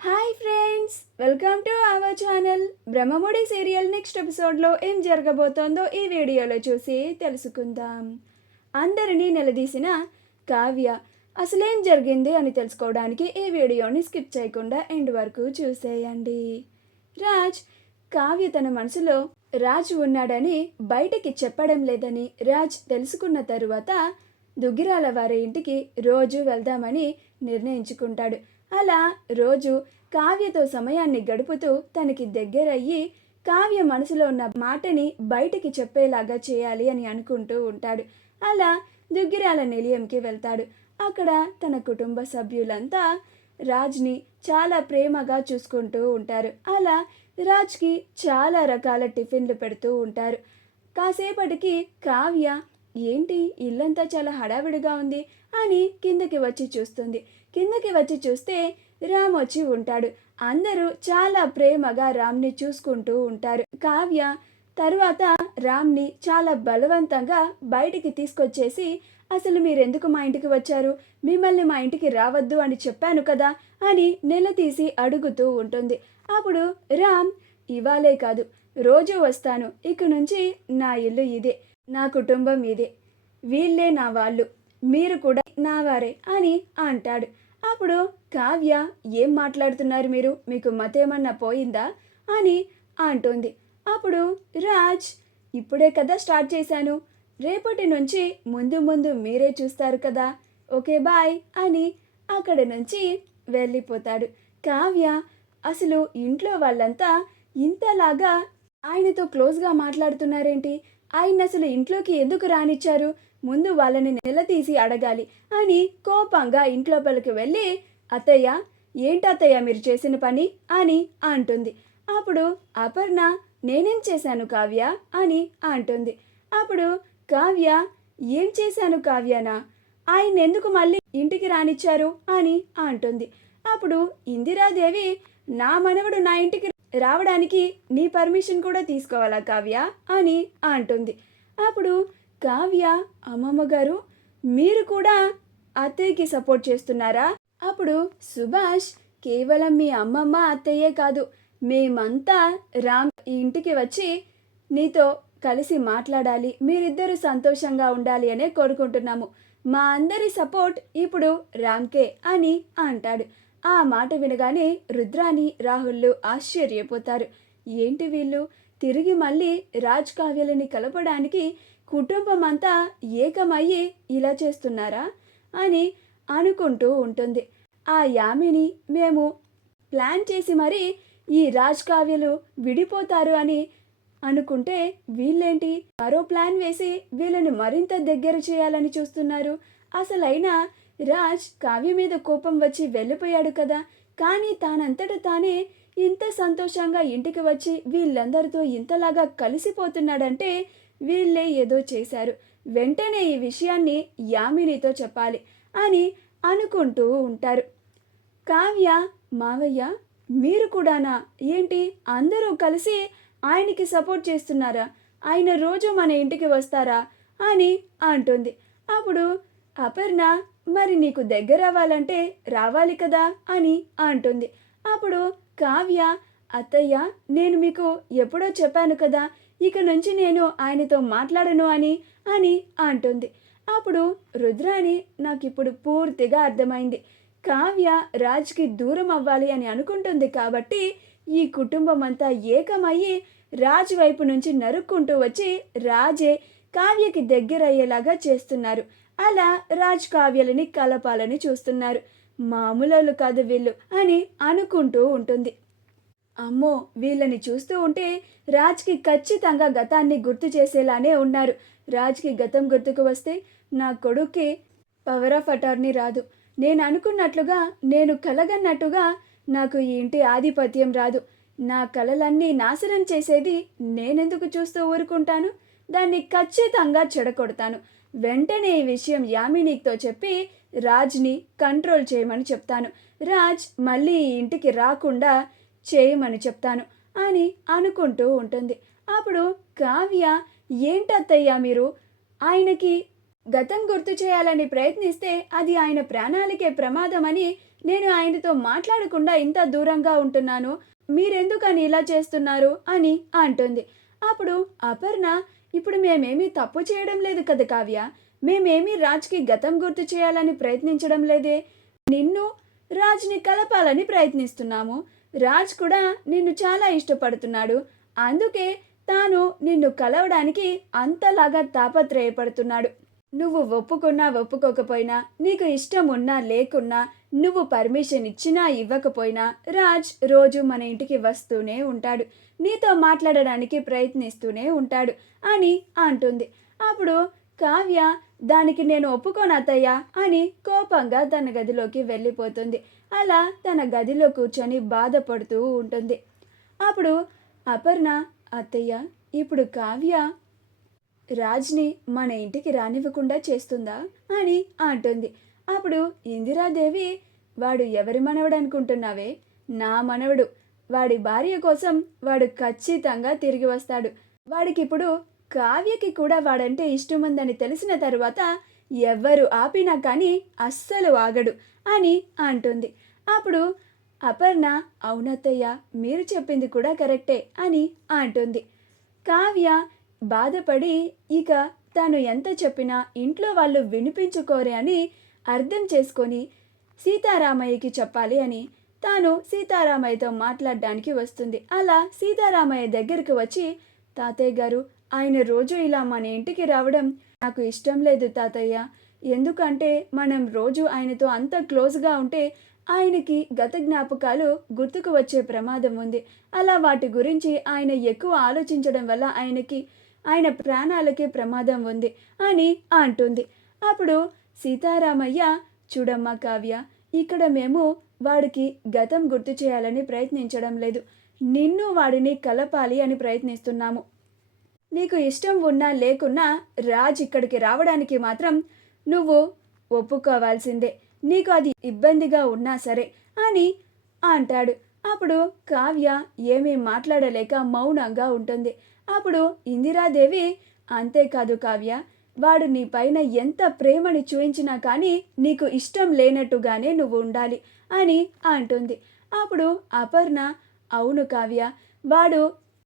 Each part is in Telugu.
Hi friends, welcome to our channel. Brahmamudi serial next ఎపిసోడ్లో ఏం జరగబోతోందో ఈ వీడియోలో చూసి తెలుసుకుందాం. అందరినీ నిలదీసిన కావ్య అసలేం జరిగింది అని తెలుసుకోవడానికి ఈ వీడియోని స్కిప్ చేయకుండా ఎండ్ వరకు చూసేయండి. రాజ్ కావ్య తన మనసులో రాజ్ ఉన్నాడని బయటికి చెప్పడం లేదని రాజ్ తెలుసుకున్న తరువాత దుగ్గిరాల వారి ఇంటికి రోజు వెళ్దామని నిర్ణయించుకుంటాడు. అలా రోజు కావ్యతో సమయాన్ని గడుపుతూ తనకి దగ్గరయ్యి కావ్య మనసులో ఉన్న మాటని బయటికి చెప్పేలాగా చేయాలి అని అనుకుంటూ ఉంటాడు. అలా దుగ్గిరాల నిలయంకి వెళ్తాడు. అక్కడ తన కుటుంబ సభ్యులంతా రాజ్ని చాలా ప్రేమగా చూసుకుంటూ ఉంటారు. అలా రాజ్కి చాలా రకాల టిఫిన్లు పెడుతూ ఉంటారు. కాసేపటికి కావ్య ఏంటి ఇల్లంతా చాలా హడావిడిగా ఉంది అని కిందకి వచ్చి చూస్తుంది. కిందకి వచ్చి చూస్తే రామ్ వచ్చి ఉంటాడు. అందరూ చాలా ప్రేమగా రామ్ని చూసుకుంటూ ఉంటారు. కావ్య తరువాత రామ్ని చాలా బలవంతంగా బయటికి తీసుకొచ్చేసి అసలు మీరెందుకు మా ఇంటికి వచ్చారు, మిమ్మల్ని మా ఇంటికి రావద్దు అని చెప్పాను కదా అని నిలదీసి అడుగుతూ ఉంటుంది. అప్పుడు రామ్ ఇవాళే కాదు రోజు వస్తాను, ఇక నుంచి నా ఇల్లు ఇదే, నా కుటుంబం ఇదే, వీళ్ళే నా వాళ్ళు, మీరు కూడా నా వారే అని అంటాడు. అప్పుడు కావ్య ఏం మాట్లాడుతున్నారు మీరు, మీకు మతేమన్నా పోయిందా అని అంటుంది. అప్పుడు రాజ్ ఇప్పుడే కదా స్టార్ట్ చేశాను, రేపటి నుంచి ముందు ముందు మీరే చూస్తారు కదా, ఓకే బాయ్ అని అక్కడి నుంచి వెళ్ళిపోతాడు. కావ్య అసలు ఇంట్లో వాళ్ళంతా ఇంతలాగా ఆయనతో క్లోజ్గా మాట్లాడుతున్నారేంటి, ఆయన అసలు ఇంట్లోకి ఎందుకు రానిచ్చారు, ముందు వాళ్ళని నిలదీసి అడగాలి అని కోపంగా ఇంట్లోపలికి వెళ్ళి అత్తయ్య ఏంటత్తయ్య మీరు చేసిన పని అని అంటుంది. అప్పుడు అపర్ణ నేనేం చేశాను కావ్య అని అంటుంది. అప్పుడు కావ్య ఏం చేశాను కావ్యనా, ఆయన ఎందుకు మళ్ళీ ఇంటికి రానిచ్చారు అని అంటుంది. అప్పుడు ఇందిరాదేవి నా మనవడు నా ఇంటికి రావడానికి నీ పర్మిషన్ కూడా తీసుకోవాలా కావ్య అని అంటుంది. అప్పుడు కావ్య అమ్మమ్మ గారు మీరు కూడా అత్తయ్యకి సపోర్ట్ చేస్తున్నారా, అప్పుడు సుభాష్ కేవలం మీ అమ్మమ్మ అత్తయ్యే కాదు మేమంతా రామ్ ఈ ఇంటికి వచ్చి నీతో కలిసి మాట్లాడాలి, మీరిద్దరూ సంతోషంగా ఉండాలి అనే కోరుకుంటున్నాము, మా అందరి సపోర్ట్ ఇప్పుడు రామ్కే అని అంటాడు. ఆ మాట వినగానే రుద్రాని రాహుల్లు ఆశ్చర్యపోతారు. ఏంటి వీళ్ళు తిరిగి మళ్ళీ రాజ్ కావ్యలని కలపడానికి కుటుంబం అంతా ఏకమయ్యి ఇలా చేస్తున్నారా అని అనుకుంటూ ఉంటుంది. ఆ యామిని మేము ప్లాన్ చేసి మరీ ఈ రాజ్ కావ్యలు విడిపోతారు అని అనుకుంటే వీళ్ళేంటి మరో ప్లాన్ వేసి వీళ్ళని మరింత దగ్గర చేయాలని చూస్తున్నారు. అసలైనా రాజ్ కావ్య మీద కోపం వచ్చి వెళ్ళిపోయాడు కదా, కానీ తానంతట తానే ఇంత సంతోషంగా ఇంటికి వచ్చి వీళ్ళందరితో ఇంతలాగా కలిసిపోతున్నాడంటే వీళ్ళే ఏదో చేశారు, వెంటనే ఈ విషయాన్ని యామినితో చెప్పాలి అని అనుకుంటూ ఉంటారు. కావ్య మావయ్య మీరు కూడానా ఏంటి అందరూ కలిసి ఆయనకి సపోర్ట్ చేస్తున్నారా, ఆయన రోజు మన ఇంటికి వస్తారా అని అంటుంది. అప్పుడు అపర్ణ మరి నీకు దగ్గర అవ్వాలంటే రావాలి కదా అని అంటుంది. అప్పుడు కావ్య అత్తయ్య నేను మీకు ఎప్పుడో చెప్పాను కదా, ఇక నుంచి నేను ఆయనతో మాట్లాడను అని అని అంటుంది. అప్పుడు రుద్రాని నాకిప్పుడు పూర్తిగా అర్థమైంది, కావ్య రాజ్కి దూరం అవ్వాలి అని అనుకుంటుంది కాబట్టి ఈ కుటుంబం అంతా ఏకమయ్యి రాజ్ వైపు నుంచి నరుక్కుంటూ వచ్చి రాజే కావ్యకి దగ్గరయ్యేలాగా చేస్తున్నారు, అలా రాజ్ కావ్యలని కలపాలని చూస్తున్నారు, మామూలు కాదు వీళ్ళు అని అనుకుంటూ ఉంటుంది. అమ్మో వీళ్ళని చూస్తూ ఉంటే రాజ్కి ఖచ్చితంగా గతాన్ని గుర్తు చేసేలానే ఉన్నారు, రాజ్కి గతం గుర్తుకు వస్తే నా కొడుక్కి పవర్ ఆఫ్ అటార్నీ రాదు, నేను అనుకున్నట్లుగా నేను కలగన్నట్టుగా నాకు ఈ ఇంటి ఆధిపత్యం రాదు, నా కలలన్నీ నాశనం చేసేది నేనెందుకు చూస్తూ ఊరుకుంటాను, దాన్ని ఖచ్చితంగా చెడగొడతాను, వెంటనే ఈ విషయం యామినితో చెప్పి రాజ్ని కంట్రోల్ చేయమని చెప్తాను, రాజ్ మళ్ళీ ఈ ఇంటికి రాకుండా చేయమని చెప్తాను అని అనుకుంటూ ఉంటుంది. అప్పుడు కావ్య ఏంటత్తయ్యా మీరు ఆయనకి గతం గుర్తు చేయాలని ప్రయత్నిస్తే అది ఆయన ప్రాణాలకే ప్రమాదమని నేను ఆయనతో మాట్లాడకుండా ఇంత దూరంగా ఉంటున్నాను. మీరెందుకని ఇలా చేస్తున్నారు అని అంటుంది. అప్పుడు అపర్ణ, ఇప్పుడు మేమేమీ తప్పు చేయడం లేదు కదా కావ్య. మేమేమీ రాజ్కి గతం గుర్తు చేయాలని ప్రయత్నించడం లేదే. నిన్ను రాజ్ని కలపాలని ప్రయత్నిస్తున్నాము. రాజ్ కూడా నిన్ను చాలా ఇష్టపడుతున్నాడు. అందుకే తాను నిన్ను కలవడానికి అంతలాగా తాపత్రయపడుతున్నాడు. నువ్వు ఒప్పుకున్నా ఒప్పుకోకపోయినా, నీకు ఇష్టం ఉన్నా లేకున్నా, నువ్వు పర్మిషన్ ఇచ్చినా ఇవ్వకపోయినా రాజ్ రోజు మన ఇంటికి వస్తూనే ఉంటాడు. నీతో మాట్లాడడానికి ప్రయత్నిస్తూనే ఉంటాడు అని అంటుంది. అప్పుడు కావ్య, దానికి నేను ఒప్పుకోను అత్తయ్య అని కోపంగా తన గదిలోకి వెళ్ళిపోతుంది. అలా తన గదిలో కూర్చొని బాధపడుతూ ఉంటుంది. అప్పుడు అపర్ణ, అత్తయ్య, ఇప్పుడు కావ్య రాజ్ని మన ఇంటికి రానివ్వకుండా చేస్తుందా అని అంటుంది. అప్పుడు ఇందిరాదేవి, వాడు ఎవరి మనవడు అనుకుంటున్నావే? నా మనవడు. వాడి భార్య కోసం వాడు ఖచ్చితంగా తిరిగి వస్తాడు. వాడికిప్పుడు కావ్యకి కూడా వాడంటే ఇష్టముందని తెలిసిన తరువాత ఎవ్వరు ఆపినా కానీ అస్సలు ఆగడు అని అంటుంది. అప్పుడు అపర్ణ, అవునత్తయ్య, మీరు చెప్పింది కూడా కరెక్టే అని అంటుంది. కావ్య బాధపడి ఇక తాను ఎంత చెప్పినా ఇంట్లో వాళ్ళు వినిపించుకోరే అని అర్థం చేసుకొని సీతారామయ్యకి చెప్పాలి అని తాను సీతారామయ్యతో మాట్లాడడానికి వస్తుంది. అలా సీతారామయ్య దగ్గరికి వచ్చి, తాతయ్య గారు, ఆయన రోజు ఇలా మన ఇంటికి రావడం నాకు ఇష్టం లేదు తాతయ్య. ఎందుకంటే మనం రోజు ఆయనతో అంత క్లోజ్గా ఉంటే ఆయనకి గత జ్ఞాపకాలు గుర్తుకు వచ్చే ప్రమాదం ఉంది. అలా వాటి గురించి ఆయన ఎక్కువ ఆలోచించడం వల్ల ఆయన ప్రాణాలకే ప్రమాదం ఉంది అని అంటుంది. అప్పుడు సీతారామయ్య, చూడమ్మా కావ్య, ఇక్కడ మేము వాడికి గతం గుర్తు చేయాలని ప్రయత్నించడం లేదు. నిన్ను వాడిని కలపాలి అని ప్రయత్నిస్తున్నాము. నీకు ఇష్టం ఉన్నా లేకున్నా రాజ్ ఇక్కడికి రావడానికి మాత్రం నువ్వు ఒప్పుకోవాల్సిందే. నీకు అది ఇబ్బందిగా ఉన్నా సరే అని అంటాడు. అప్పుడు కావ్య ఏమీ మాట్లాడలేక మౌనంగా ఉంటుంది. అప్పుడు ఇందిరాదేవి, అంతేకాదు కావ్య, వాడు నీ పైన ఎంత ప్రేమని చూయించినా కానీ నీకు ఇష్టం లేనట్టుగానే నువ్వు ఉండాలి అని అంటుంది. అప్పుడు అపర్ణ, అవును కావ్య, వాడు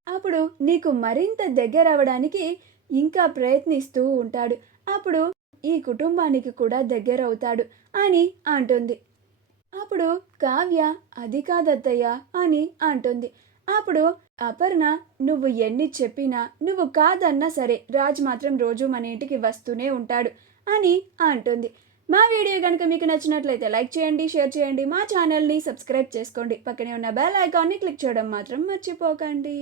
అప్పుడు నీకు మరింత దగ్గరవడానికి ఇంకా ప్రయత్నిస్తూ ఉంటాడు. అప్పుడు ఈ కుటుంబానికి కూడా దగ్గరవుతాడు అని అంటుంది. అప్పుడు కావ్య, అది కాదత్తయ్య అని అంటుంది. అప్పుడు అపర్ణ, నువ్వు ఎన్ని చెప్పినా, నువ్వు కాదన్నా సరే రాజ్ మాత్రం రోజు మన ఇంటికి వస్తూనే ఉంటాడు అని అంటుంది. మా వీడియో కనుక మీకు నచ్చినట్లయితే లైక్ చేయండి, షేర్ చేయండి, మా ఛానల్ని సబ్స్క్రైబ్ చేసుకోండి. పక్కనే ఉన్న బెల్ ఐకాన్ని క్లిక్ చేయడం మాత్రం మర్చిపోకండి.